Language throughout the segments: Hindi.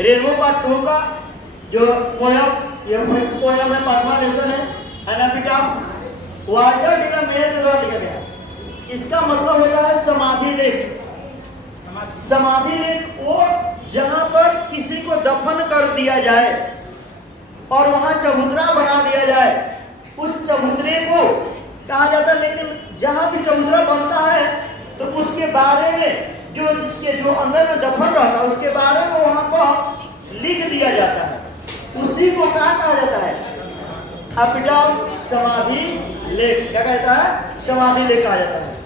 रेनबो पार्ट 2 का जो पोयम, ये फर्स्ट पोयम है, 5वां लेसन है, एनापिटाफ वाल्टर डी ला मेयर के द्वारा लिखा गया। इसका मतलब होता है समाधि लेख। समाधि लेख वो जहां पर किसी को दफन कर दिया जाए और वहां चबूतरा बना दिया जाए, उस चबूतरे को कहा जाता है। लेकिन जहां भी चबूतरा बनता है तो उसके बारे में जिसके जो अंदर में दफन रहता है उसके बारे में वहां पर लिख दिया जाता है। उसी को क्या कहा जाता है? एपिटाफ, समाधि लेख। क्या कहता है? समाधि लेख कहा जाता है।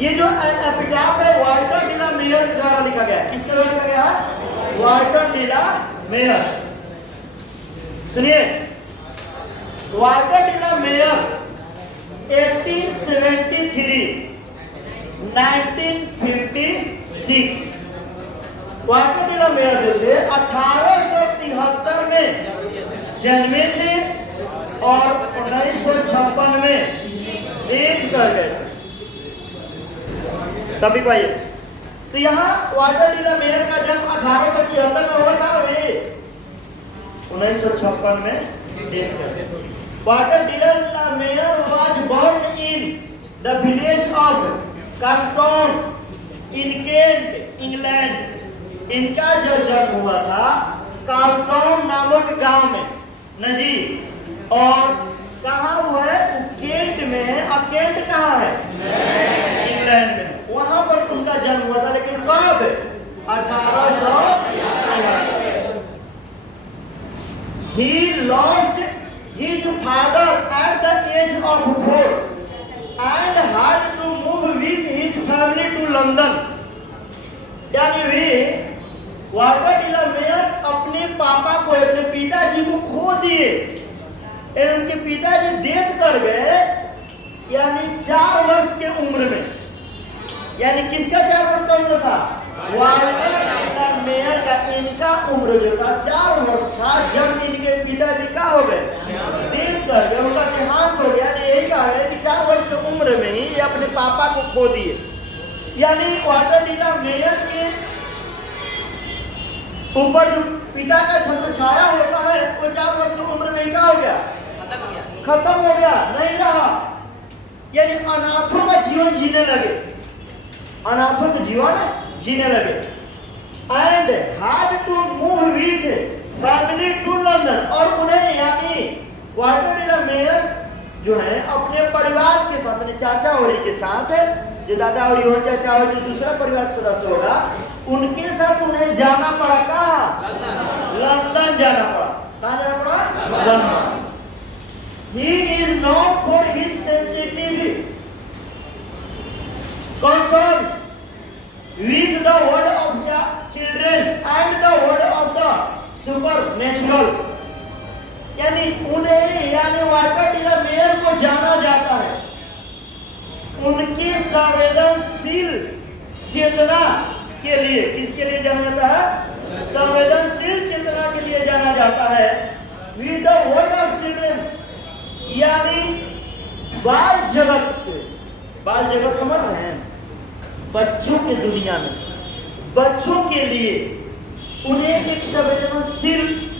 ये जो एपिटाफ है वाल्टर डी ला मेयर के द्वारा लिखा गया। किसके द्वारा लिखा गया है? Walter de la Mare. सुनिए, Walter de la Mare 1873 1956 Walter de la Mare जो थे 1873 में जन्मे थे और 1956 में डेथ कर गए थे। तभी पाइए तो यहाँ वाल्टर डी ला मेयर का जन्म 1873 में हुआ था, वे 1956 में डेथ कर गए। Walter de la Mare was born in the village of Charlton in Kent, England. इनका जो जन्म हुआ था कार्लटन नामक गांव में नजीक। और कहाँ हुआ है? केंट में है। अब केंट कहाँ है? इंग्लैंड में। वहां पर उनका जन्म हुआ था। लेकिन कब? 1873। He lost his father at the age of 4 and had to move with his family to London। यानी वे वाल्टर डी ला मेयर अपने पापा को, अपने पिताजी को खो दिए। उनके पिताजी डेथ कर गए यानी 4 वर्ष के उम्र में। यानी किसका 4 वर्ष का उम्र था? वाल्टर डी ला मेयर का। इनका उम्र जो था 4 वर्ष था जब इनके पिताजी क्या हो गए? डेथ कर गए, उनका देहांत हो गया। यही कहा है कि 4 वर्ष की उम्र में ही ये अपने पापा को खो दिए। यानी वाल्टर डी ला मेयर के ऊपर जो पिता का छत्र छाया होता है वो 4 वर्ष की उम्र में क्या हो गया? खत्म हो गया, नहीं रहा। यानी अनाथों का जीवन जीने लगे, अनाथों का जीवन जीने लगे। And had to move with family to London. और उन्हें यानी वाल्टर डी ला मेयर जो है अपने परिवार के साथ, अपने चाचा और के साथ, जो दादा और हो, चाचा और जो दूसरा परिवार का सदस्य होगा, उनके साथ उन्हें जाना पड़ा। कहाँ? लंदन जाना पड़ा। कहाँ जाना पड़ा? London. He is known for his sensitive concern with the word of children and the word of the supernatural। यानी उन्हें यानी वाल्टर डी ला मेयर को जाना जाता है उनकी संवेदनशील चेतना के लिए। किसके लिए जाना जाता है? संवेदनशील चेतना के लिए जाना जाता है। With the word of children, यानी बाल जगत के, बाल जगत समझ रहे हैं? बच्चों की दुनिया में बच्चों के लिए उन्हें एक संवेदनशील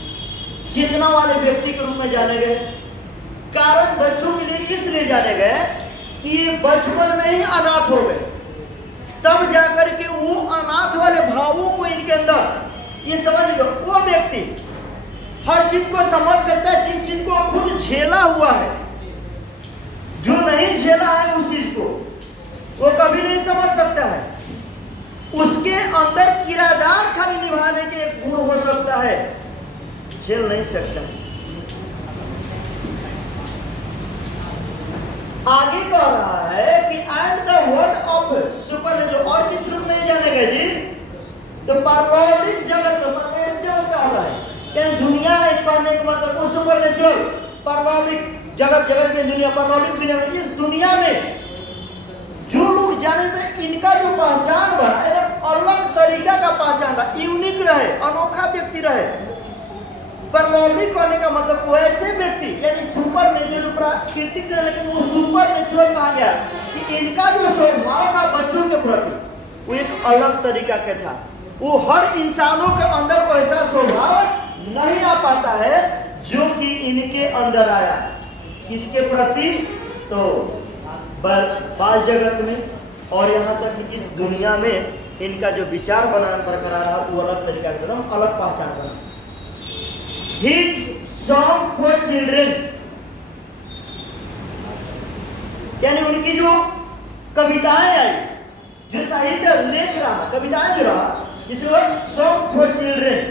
चेतना वाले व्यक्ति के रूप में जाने गए। कारण बच्चों के लिए इसलिए जाने गए कि ये बचपन में ही अनाथ हो गए, तब जाकर के वो अनाथ वाले भावों को इनके अंदर ये समझ लो। वो व्यक्ति हर चीज को समझ सकता है जिस चीज को खुद झेला हुआ है। जो नहीं झेला है उस चीज को वो कभी नहीं समझ सकता है। उसके अंदर किरदार खाली निभाने के गुण हो सकता है, झेल नहीं सकता है। आगे कह रहा है कि and the word of supernatural. और किस रूप में जाने गए जी? तो पारलौकिक जगत में। पारलौकिक जगत क्या होता है? यानी दुनिया है पढ़ने के मतलब वो सुपरनेचुरल, पारलौकिक जगत, जगत की दुनिया, पारलौकिक दुनिया में। इस दुनिया में जो लोग जाने थे इनका जो पहचान बना एक अलग तरीका का पहचान रहा, यूनिक रहे, अनोखा व्यक्ति रहे। परलौकिक होने का मतलब वैसे व्यक्ति यानी सुपर नेचुरल, प्राकृतिक से, लेकिन वो सुपर नेचुरल कहा गया कि इनका जो स्वभाव था बच्चों के प्रति वो एक अलग तरीका का था। वो हर इंसानों के अंदर अंदर आया। किसके प्रति? तो बाल जगत में और यहाँ तक कि इस दुनिया में इनका जो विचार बरकरार रहा वो अलग तरीका का एकदम अलग पहचान बना। His song for children, यानी उनकी जो कविताएं आई, जो साहित्य लेख रहा, कविताएं जो रहा, जिसे song for children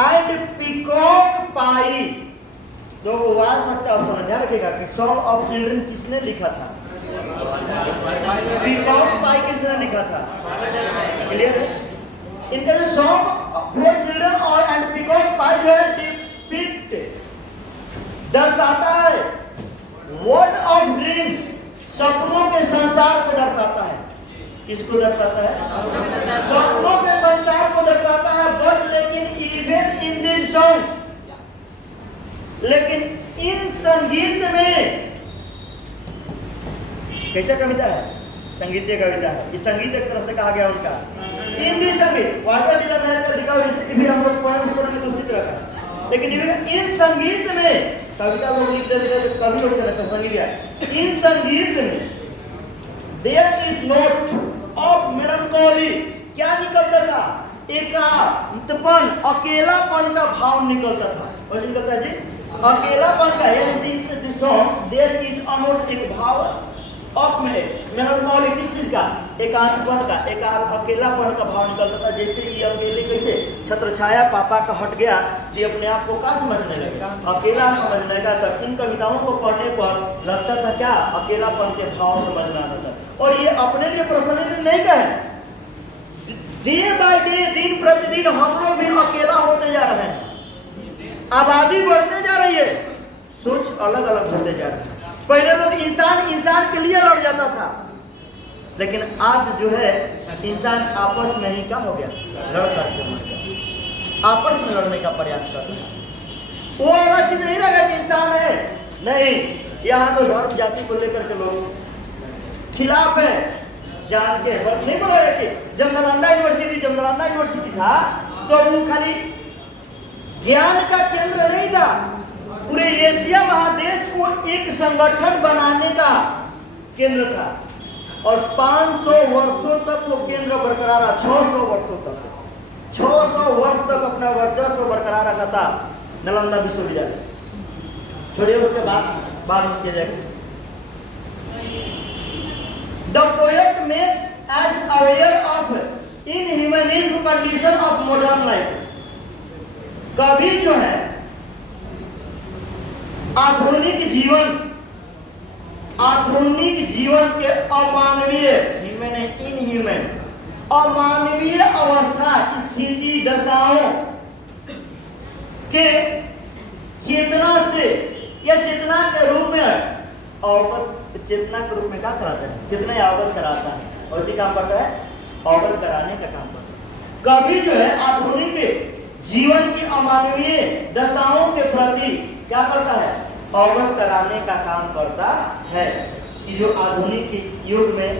and peacock pie. दो वार सकता ऑप्शन ध्यान रखिएगा कि सॉन्ग ऑफ चिल्ड्रेन किसने लिखा था? पीकॉक पाई किसने लिखा था? क्लियर है? इनका जो सॉन्ग फॉर चिल्ड्रन और एंड पीकॉक पाई जो है डिपिक्ट दर्शाता है वर्ल्ड ऑफ ड्रीम्स, सपनों के संसार को दर्शाता है। किसको दर्शाता है? सपनों के संसार को दर्शाता है। बट लेकिन इवन इन दिस सॉन्ग, लेकिन इन संगीत में, कैसा कविता है? संगीतीय कविता है। इस संगीत एक तरह से कहा गया उनका इन दिस संगीत वाटर जिला महल का लिखा हुआ, जैसे कि भी हम लोग पोएम पढ़ेंगे तो उसी तरह का, लेकिन इन संगीत में कविता लोग लिख देते हैं, कवि लोग चलते हैं संगीत। इन संगीत में देयर इज नोट ऑफ मेलंकोली, क्या निकलता था? एकांतपन, अकेलापन का भाव निकलता था। और निकलता है जी अकेलापन का, यानी this song there is a note, एक भाव ऑफ मेलंकोली, किस चीज का? एकांतपन का, अकेलापन का भाव निकलता था। जैसे ये अकेले कैसे छत्र छाया पापा का हट गया, ये अपने आप को क्या समझने लगा? अकेला समझने लगा। तब इन कविताओं को पढ़ने पर लगता था क्या? अकेलापन के भाव समझ में आता था। और ये अपने लिए पर्सनली नहीं कहे, डे बाय डे, दिन प्रतिदिन हम लोग भी अकेला होते जा रहे हैं। आबादी बढ़ते जा रही है, सोच अलग अलग होते जा रहे हैं। पहले लोग इंसान के लिए लड़ जाता था, लेकिन आज जो है इंसान आपस में ही क्या हो गया? लड़ करके मर गया, आपस में लड़ने का प्रयास कर रहा है। वो अलग चीज नहीं लगा कि इंसान है, नहीं। यहाँ तो धर्म जाति को लेकर के लोग खिलाफ है, जान के नहीं बोला कि जब नालंदा यूनिवर्सिटी था तो वो खाली ज्ञान का केंद्र नहीं था, पूरे एशिया महादेश को एक संगठन बनाने का केंद्र था। और 500 वर्षों तक वो केंद्र बरकरार रहा, 600 वर्षों तक, 600 वर्ष तक अपना वर्चस्व बरकरार रखा था नालंदा विश्वविद्यालय। छोड़िए उसके बाद किया जाएगा। The poet makes us aware of inhumanism condition of modern life. कवि जो है आधुनिक जीवन के अमानवीय, इनह्यूमन, अमानवीय अवस्था, स्थिति, दशाओं के चेतना से या चेतना के रूप में अवगत, चेतना के रूप में क्या कराता है? चेतना अवगत कराता है। और ये काम करता है अवगत कराने का काम करता है। कवि जो है आधुनिक जीवन की अमानवीय दशाओं के प्रति क्या करता है? अवगत कराने का काम करता है कि जो आधुनिक युग में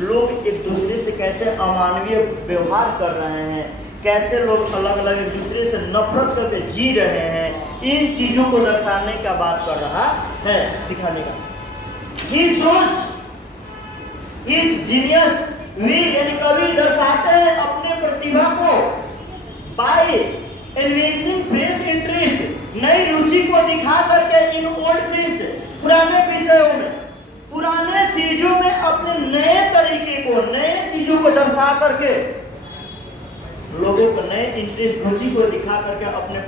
लोग एक दूसरे से कैसे अमानवीय व्यवहार कर रहे हैं, कैसे लोग अलग अलग एक दूसरे से नफरत करके जी रहे हैं, इन चीजों को दर्शाने का बात कर रहा है, दिखाने का। ही सोच, हिज जीनियस, वी यानी कवि दर्शाते हैं अपने प्रतिभा को बाय एनवेजिंग फ्रेश इंटरेस्ट, नई रुचि को दिखा करके इन ओल्ड थिंग्स, पुराने विषयों में, पुराने चीजों में अपने नए तरीके को, नए चीजों को दर्शा करके लोगों को नए इंटरेस्ट, रुचि को दिखा करके अपने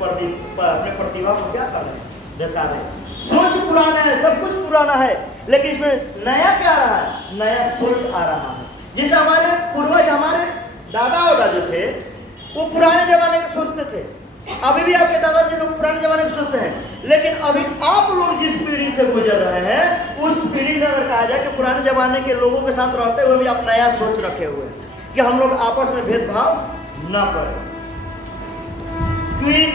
प्रतिभा को क्या कर रहे हैं? दर्शा रहे हैं। सोच पुराना है, सब कुछ पुराना है, लेकिन इसमें नया क्या आ रहा है? नया सोच आ रहा है। जिसे हमारे पूर्वज, हमारे दादा और दादा थे, वो पुराने जमाने के सोचते थे। अभी भी आपके दादाजी लोग पुराने जमाने के सोचते हैं, लेकिन अभी आप लोग जिस पीढ़ी से गुजर रहे हैं, उस पीढ़ी में अगर कहा जाए कि पुराने जमाने के लोगों के साथ रहते हुए भी आप नया सोच रखे हुए हैं कि हम लोग आपस में भेदभाव न करें। क्वीन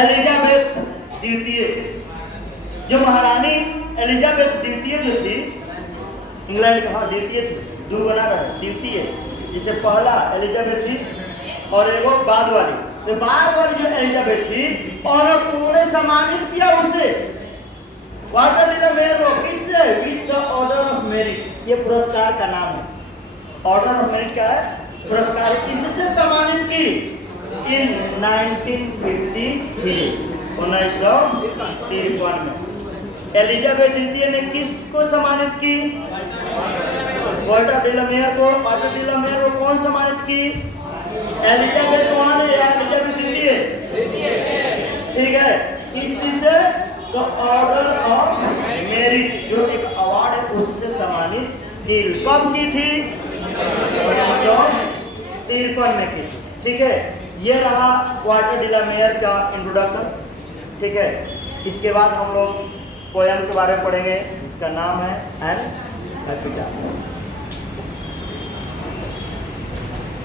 एलिजाबेथ द्वितीय, जो महारानी एलिजाबेथ द्वितीय जो थी, इंग्लैंड का, हाँ द्वितीय थी, दो बना रहा है, द्वितीय, जिसे पहला एलिजाबेथ थी और एक बाद वाली व्यापार वाली जो एलिजाबेथ थी, और उन्होंने सम्मानित किया उसे। वाटर द मेयर किससे? With the order of merit. ये पुरस्कार का नाम है। ऑर्डर ऑफ मेरिट का है पुरस्कार, इससे सम्मानित की इन 1953 में। एलिजाबेथ द्वितीय ने किसको सम्मानित की? वाल्टर डी ला मेयर को। वाल्टर डी ला मेयर को कौन सम्मानित की? एलिजाबेथ वन या एलिजाबेथ द्वितीय? ठीक है, किस चीज से? तो ऑर्डर ऑफ मेरिट जो एक अवार्ड है उससे सम्मानित की। कब की थी? 1953 में की। ठीक है, ये रहा वाल्टर डी ला मेयर का इंट्रोडक्शन। ठीक है, इसके बाद हम लोग पोयम के बारे में पढ़ेंगे जिसका नाम है एन हैप्पी क्लास।